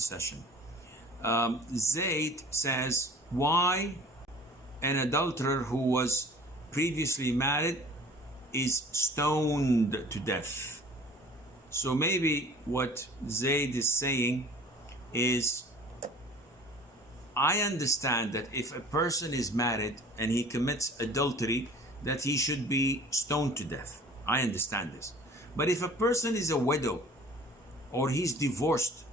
session. Zayd says, why an adulterer who was previously married is stoned to death? So maybe what Zayd is saying is, I understand that if a person is married and he commits adultery, that he should be stoned to death. I understand this. But if a person is a widow or he's divorced,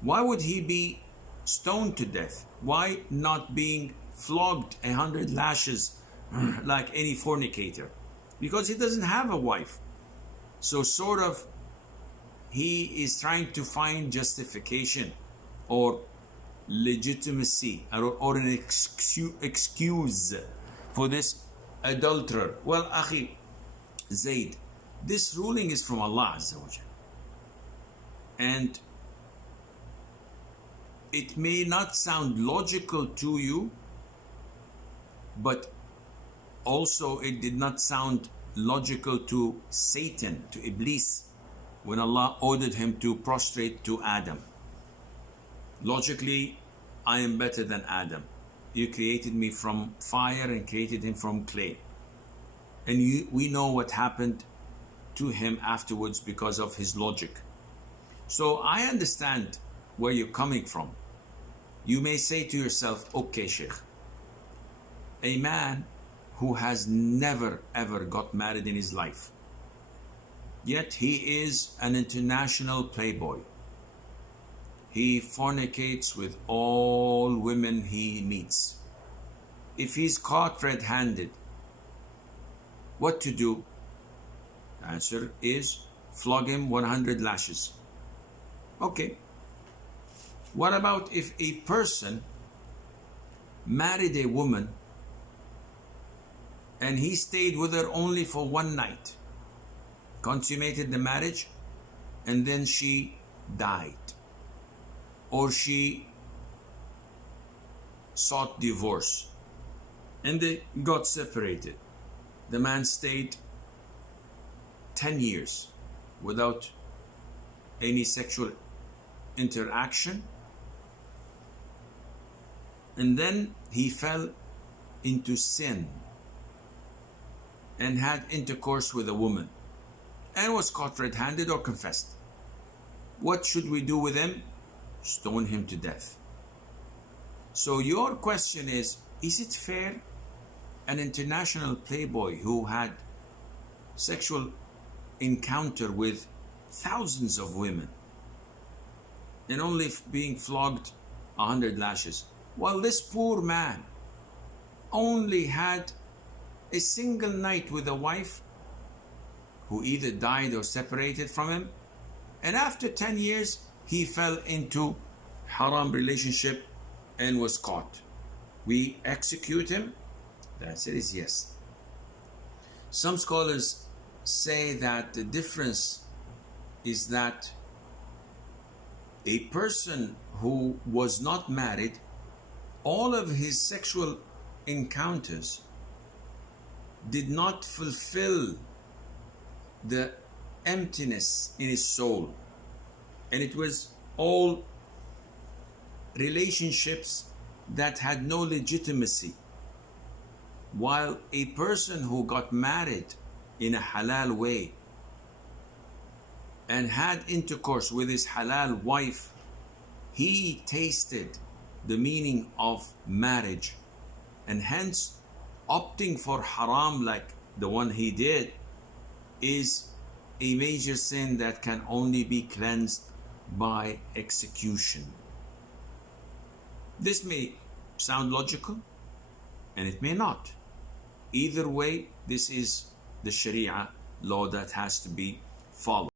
why would he be stoned to death? Why not being flogged 100 lashes like any fornicator? Because he doesn't have a wife. So sort of he is trying to find justification or legitimacy or an excuse for this adulterer. Well, akhi Zayd, this ruling is from Allah Azza wa Jal. And it may not sound logical to you, but also it did not sound logical to Satan, to Iblis, when Allah ordered him to prostrate to Adam. Logically, I am better than Adam. You created me from fire and created him from clay. And we know what happened to him afterwards because of his logic. So I understand where you're coming from. You may say to yourself, okay, Sheikh, a man who has never ever got married in his life, yet he is an international playboy. He fornicates with all women he meets. If he's caught red-handed, what to do? The answer is flog him 100 lashes. Okay. What about if a person married a woman and he stayed with her only for one night, consummated the marriage, and then she died, or she sought divorce and they got separated? The man stayed 10 years without any sexual interaction, and then he fell into sin and had intercourse with a woman and was caught red-handed or confessed. What should we do with him? Stone him to death. So your question is it fair an international playboy who had sexual encounter with thousands of women and only being flogged 100 lashes, while this poor man only had a single night with a wife who either died or separated from him, and after 10 years he fell into haram relationship and was caught? We execute him? The answer is yes. Some scholars say that the difference is that a person who was not married, all of his sexual encounters did not fulfill the emptiness in his soul, and it was all relationships that had no legitimacy. While a person who got married in a halal way and had intercourse with his halal wife, he tasted the meaning of marriage, and hence opting for haram like the one he did is a major sin that can only be cleansed by execution. This may sound logical and it may not. Either way, this is the Sharia law that has to be followed.